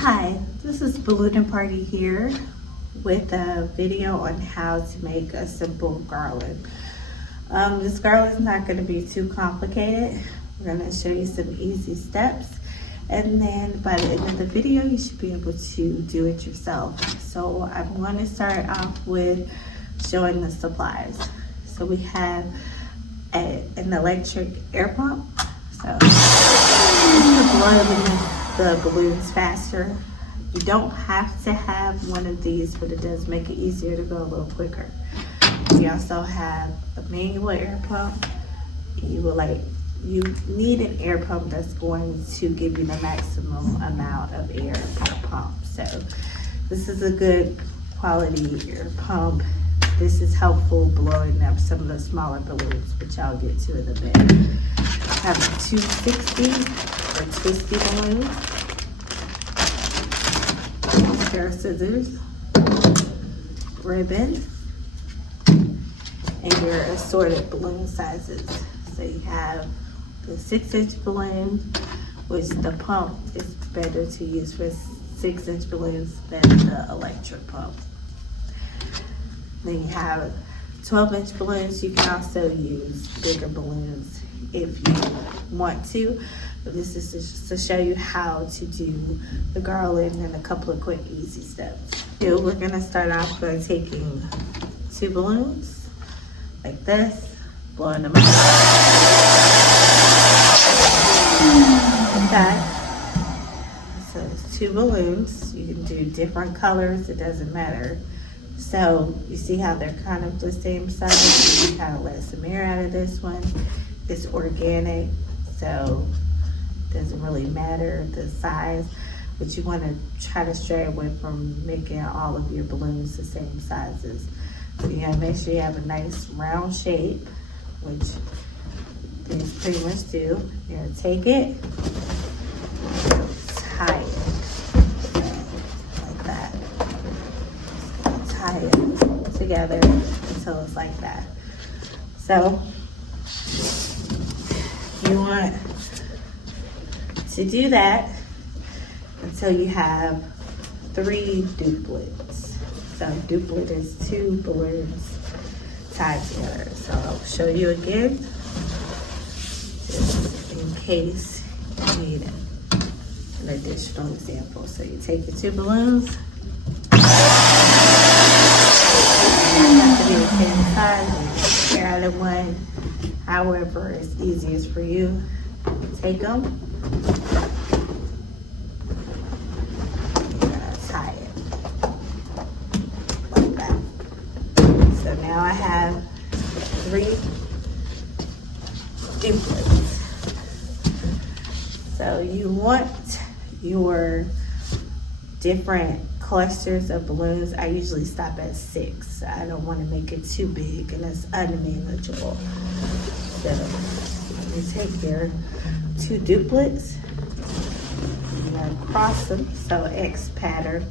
Hi, this is Balloon Party here with a video on how to make a simple garland. This garland is not going to be too complicated. We're going to show you some easy steps, and then by the end of the video you should be able to do it yourself. So I'm going to start off with showing the supplies. So we have an electric air pump. So the balloons faster. You don't have to have one of these, but it does make it easier to go a little quicker. We also have a manual air pump. You need an air pump that's going to give you the maximum amount of air per pump. So this is a good quality air pump. This is helpful blowing up some of the smaller balloons, which I'll get to in a bit. I have a 260 or twisty balloon, a pair of scissors, ribbon, and your assorted balloon sizes. So you have the 6-inch balloon, which the pump is better to use for 6-inch balloons than the electric pump. Then you have 12-inch balloons. You can also use bigger balloons if you want to. But this is just to show you how to do the garland and a couple of quick, easy steps. Here we're gonna start off by taking 2 balloons like this, blowing them up. Like that. So it's 2 balloons. You can do different colors, it doesn't matter. So you see how they're kind of the same size. You kind of let some air out of this one. It's organic, so it doesn't really matter the size, but you want to try to stray away from making all of your balloons the same sizes. So you gotta make sure you have a nice round shape, which these pretty much do. You're gonna take it, tie it like that. Tie it together until it's like that. So you want to do that until you have 3 duplets. So duplet is 2 balloons tied together. So I'll show you again, just in case you need an additional example. So you take your 2 balloons. Have to be the same size. You're out of one. However, it's easiest for you. Take them. You're gonna tie it like that. So now I have 3 duplets. So you want your different clusters of balloons. I usually stop at 6. I don't want to make it too big and it's unmanageable. So you take your 2 duplets, you're going to cross them, so X pattern.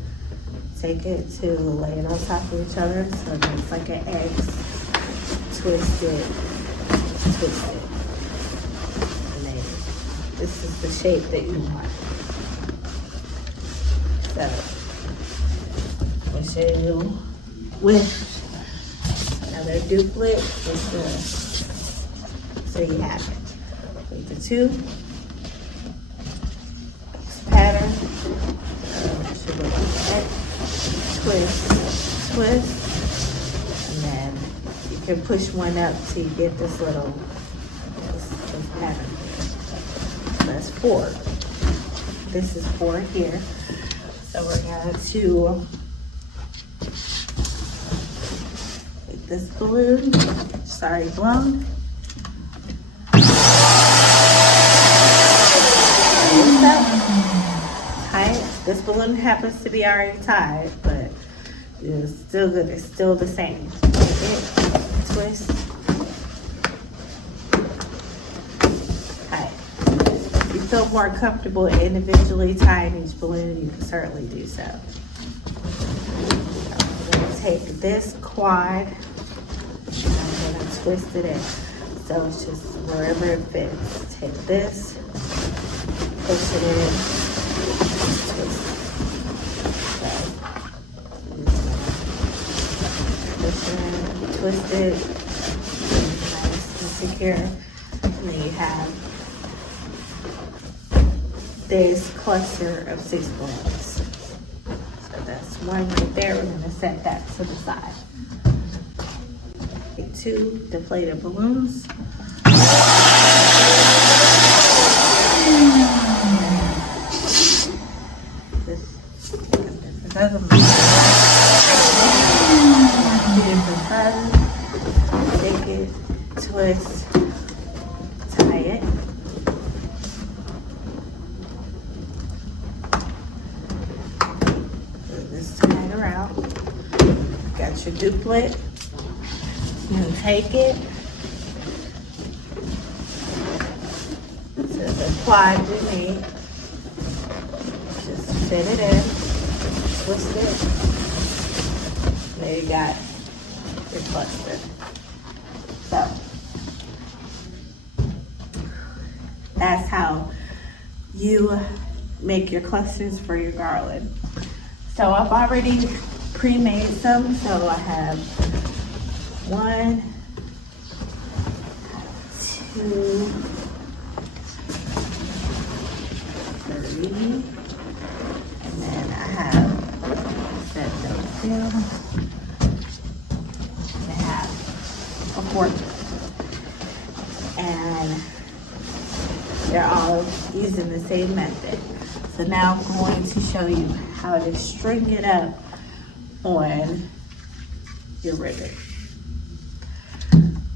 Take it to lay it on top of each other, so it looks like an X. Twist it, and then this is the shape that you want. So I'll show you with another duplet. So you have it with the 2 pattern. Should look like that. Twist, and then you can push one up till you get this little this pattern. So that's 4. This is 4 here. So we're going to take this balloon, sorry, blown. Tie it. This balloon happens to be already tied, but it's still good. It's still the same. Twist. Tie it. If you feel more comfortable individually tying each balloon, you can certainly do so. I'm going to take this quad and I'm going to twist it in. So it's just wherever it fits. Take this, push it in, twist it. twisted, nice and secure. And then you have this cluster of 6 balloons. So that's one right there. We're gonna set that to the side. Get 2 deflated balloons. Take it, twist, tie it. Just tie it around. Got your duplet. You can take it to the quad you made. Just fit it in, twist it. There you got your cluster. So that's how you make your clusters for your garland. So I've already pre-made some. So I have 1, 2, 3, and then I have set those down. I have a 4th, and they're all using the same method. So now I'm going to show you how to string it up on your ribbon.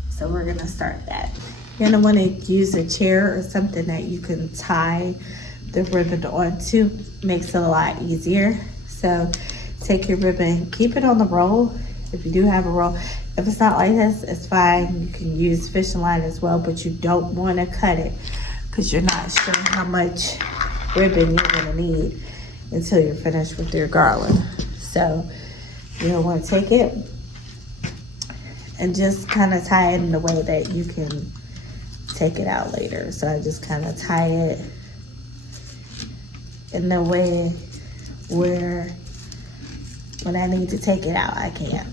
So we're gonna start that. You're gonna wanna use a chair or something that you can tie the ribbon onto. Makes it a lot easier. So take your ribbon, keep it on the roll. If you do have a roll, if it's not like this, it's fine. You can use fishing line as well, but you don't wanna cut it because you're not sure how much ribbon you're gonna need until you're finished with your garland. So you'll wanna take it and just kind of tie it in a way that you can take it out later. So I just kind of tie it in the way where when I need to take it out, I can.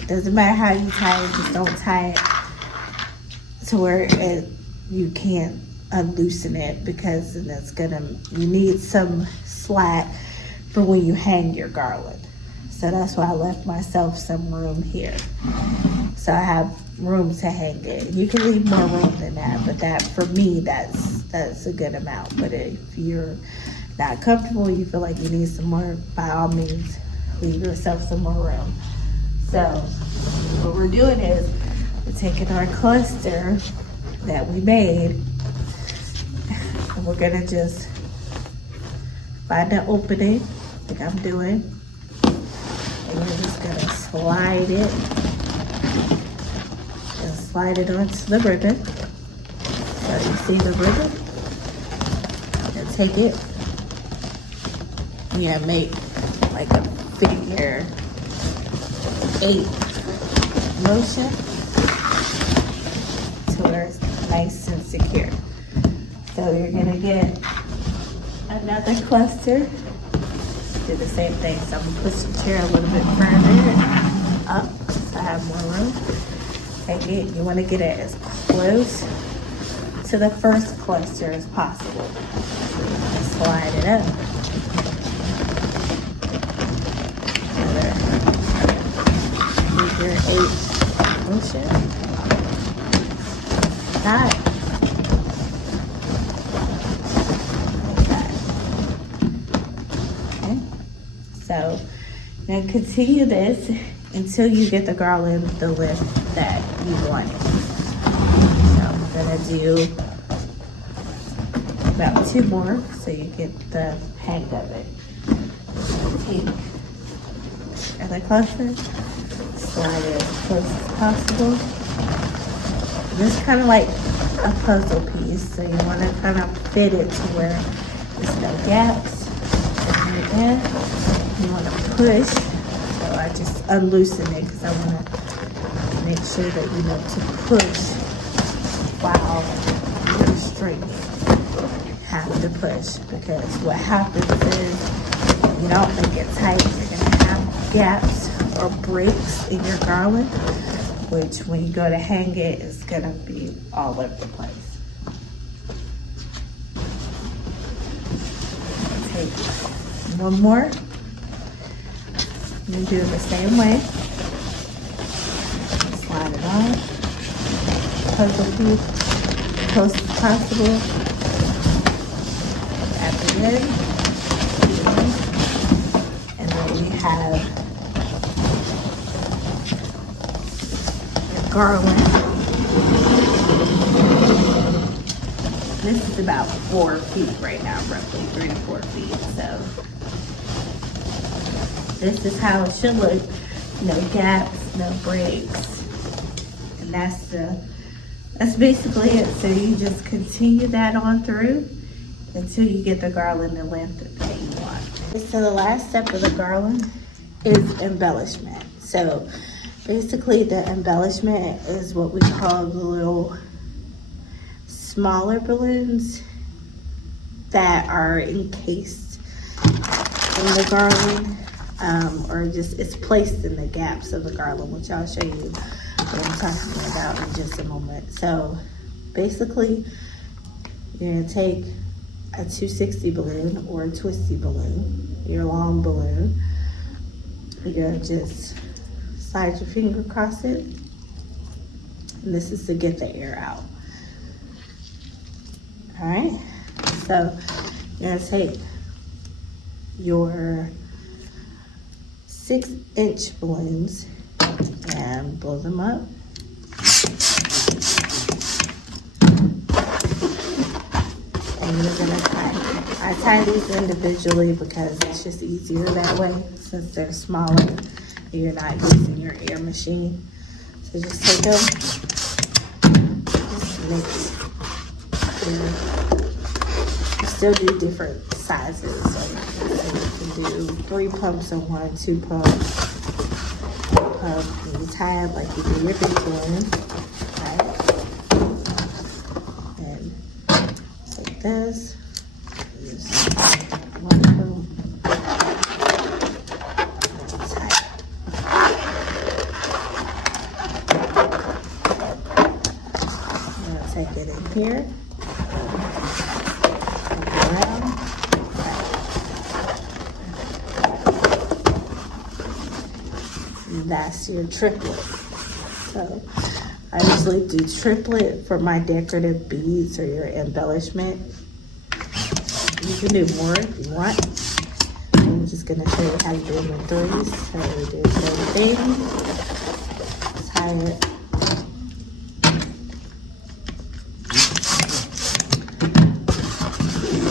It doesn't matter how you tie it, just don't tie it to where you can't unloosen it, because then it's you need some slack for when you hang your garland. So that's why I left myself some room here. So I have room to hang it. You can leave more room than that, but that, for me, that's a good amount. But if you're not comfortable, you feel like you need some more, by all means, leave yourself some more room. So what we're doing is we're taking our cluster that we made, and we're gonna just find an opening, like I'm doing, and we're just gonna slide it onto the ribbon. So you see the ribbon, and take it, and you make like a figure 8 motion to where it's nice and secure. So you're gonna get another cluster, do the same thing. So I'm gonna push the chair a little bit further up so I have more room. Take it, you wanna get it as close to the first cluster as possible. Slide it up. Another figure 8 motion. That. So now continue this until you get the garland the length that you want. So I'm gonna do about 2 more so you get the hang of it. Take another cluster, slide it as close as possible. This is kind of like a puzzle piece, so you want to kind of fit it to where there's no gaps. And again, you want to push, so I just unloosen it because I want to make sure that you know to push while you're straightening. You have to push, because what happens is you don't make it tight, you're going to have gaps or breaks in your garland which when you go to hang it, it's gonna be all over the place. Take one more. You do it the same way. Slide it on. Puzzle piece, close as possible. At the end. And then we have your garland. This is about 4 feet right now, roughly 3 to 4 feet. So this is how it should look. No gaps, no breaks. And that's basically it. So you just continue that on through until you get the garland the length that you want. So the last step of the garland is embellishment. So basically the embellishment is what we call the little smaller balloons that are encased in the garland, or just it's placed in the gaps of the garland, which I'll show you what I'm talking about in just a moment. So basically you're gonna take a 260 balloon or a twisty balloon, your long balloon. You're gonna just slide your finger across it, and this is to get the air out. All right, so you're gonna take your 6-inch balloons and blow them up. And you're gonna tie. I tie these individually because it's just easier that way since they're smaller and you're not using your air machine. So just take them, just mix. You still do different sizes. So you can do 3 pumps in one, 2 pumps, pump, and you tie it like you do your big balloon. Right? And like this. Just one pump. And tie it. I'm gonna take it in here. That's your triplet. So I usually do triplet for my decorative beads or your embellishment. You can do more if you want. I'm just gonna show you how to do them in 3s. So we do the same thing. Tie it.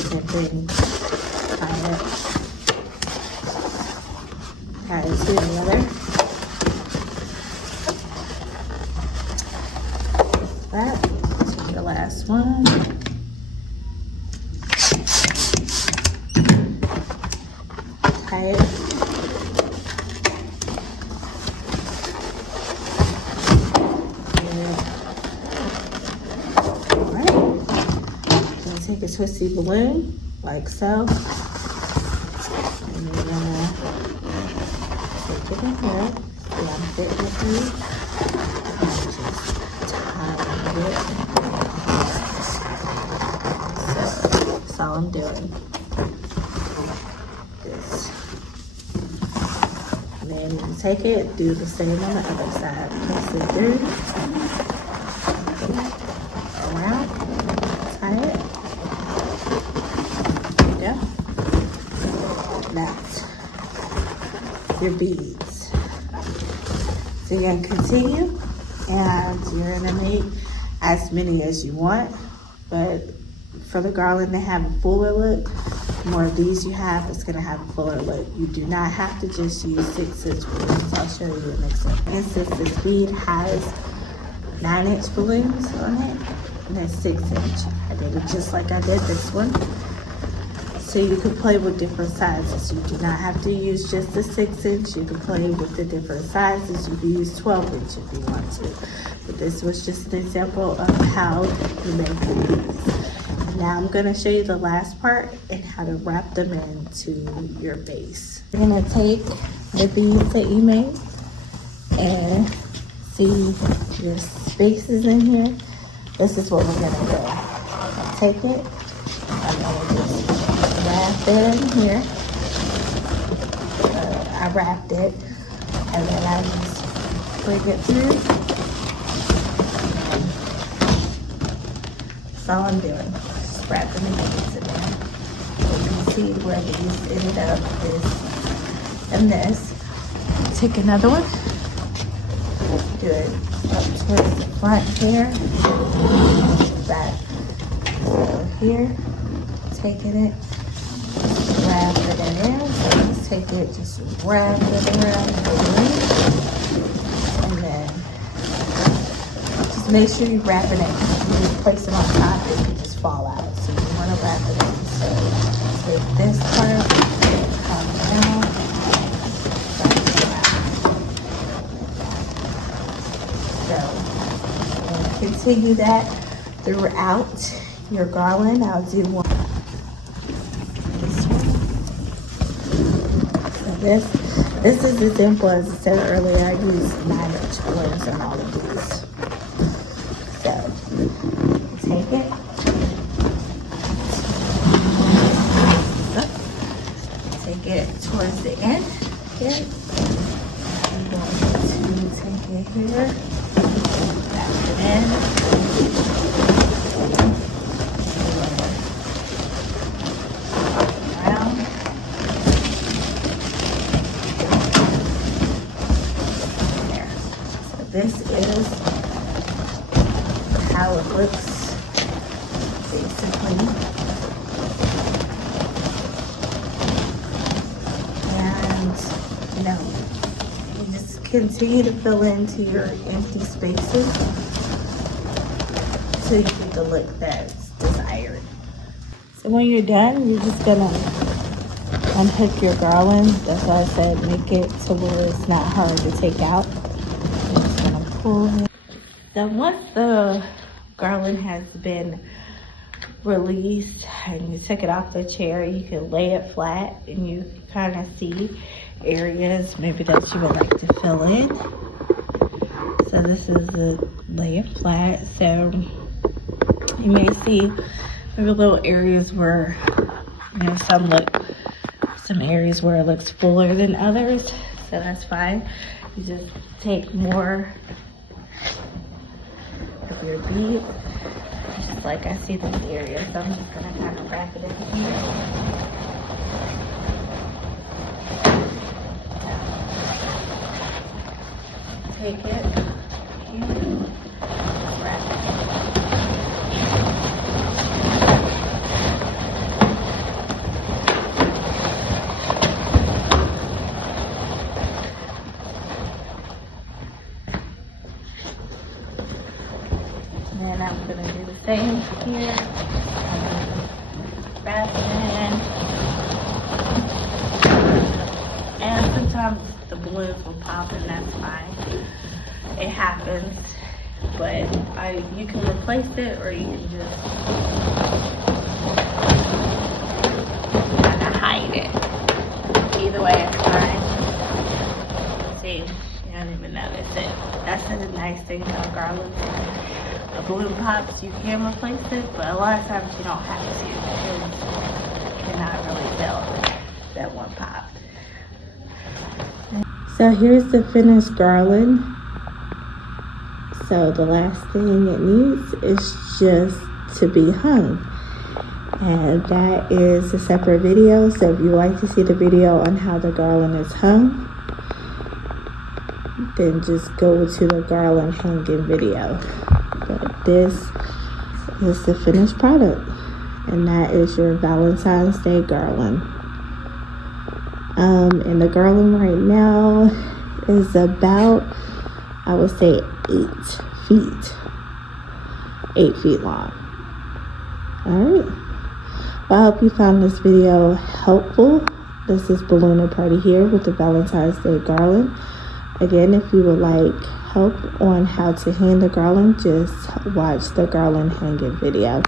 Same thing. Tie it. Tie it together. That. Take the last one. Tie it. Alright. Gonna take a twisty balloon, like so. And you're gonna take it in here. See, I'm fitting with you. That's all I'm doing. This. And then you take it, do the same on the other side. Press it through. Around. Tie it. There you go. That's your beads. So you're going to continue, and you're going to make as many as you want, but for the garland to have a fuller look, the more of these you have, it's going to have a fuller look. You do not have to just use 6-inch balloons. I'll show you an example. And since this bead has 9-inch balloons on it, and then 6-inch, I did it just like I did this one. So you can play with different sizes. You do not have to use just the 6-inch. You can play with the different sizes. You can use 12-inch if you want to. But this was just an example of how you make these. Now I'm gonna show you the last part and how to wrap them into your base. You're gonna take the beads that you made and See your spaces in here? This is what we're gonna do. I'll take it, I'm gonna just wrap it in here. I wrapped it, and then I just bring it through. That's all I'm doing, just wrapping the beads in there. You can see where these ended up is in this. Take another one, do it up towards the front here, back. So here, taking it, wrap it in there. So just take it, just wrap it around the ring, and then just make sure you wrap it in. You just place it on top, it can just fall out. So you want to wrap it in. So take this part, come down, wrap it around. So continue that throughout your garland. I'll do one. So this is as simple as I said earlier. I use 9-inch balloons on all of these. So take it. Take it towards the end here. I'm going to take it here. Wrap it in. Around. There. So this is how it looks, basically. And, you know, you just continue to fill into your empty spaces until you get the look that's desired. So when you're done, you're just gonna unhook your garland. That's why I said make it to where it's not hard to take out. You're just gonna pull it. Then once the garland has been released and you took it off the chair, you can lay it flat and you kind of see areas maybe that you would like to fill in. So this is the lay it flat. So you may see maybe little areas where, you know, some areas where it looks fuller than others. So that's fine. You just take more of your bead, just like I see those areas. So I'm just gonna kind of wrap it in here. Take it and wrap it. And then I'm gonna do the same here. Wrap it in. And sometimes the balloons will pop, and that's fine. It happens, but you can replace it, or you can just kind of hide it. Either way, it's fine. See, you don't even notice it. That's the nice thing about garlands. A balloon pops, you can replace it, but a lot of times you don't have to, because you cannot really tell that one popped. So here's the finished garland. So the last thing it needs is just to be hung. And that is a separate video. So if you like to see the video on how the garland is hung, then just go to the garland hanging video. But this is the finished product. And that is your Valentine's Day garland. And the garland right now is about, I would say, 8 feet. 8 feet long. Alright. Well, I hope you found this video helpful. This is Ballooner Party here with the Valentine's Day garland. Again, if you would like help on how to hang the garland, just watch the garland hanging video.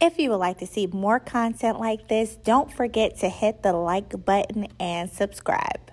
If you would like to see more content like this, don't forget to hit the like button and subscribe.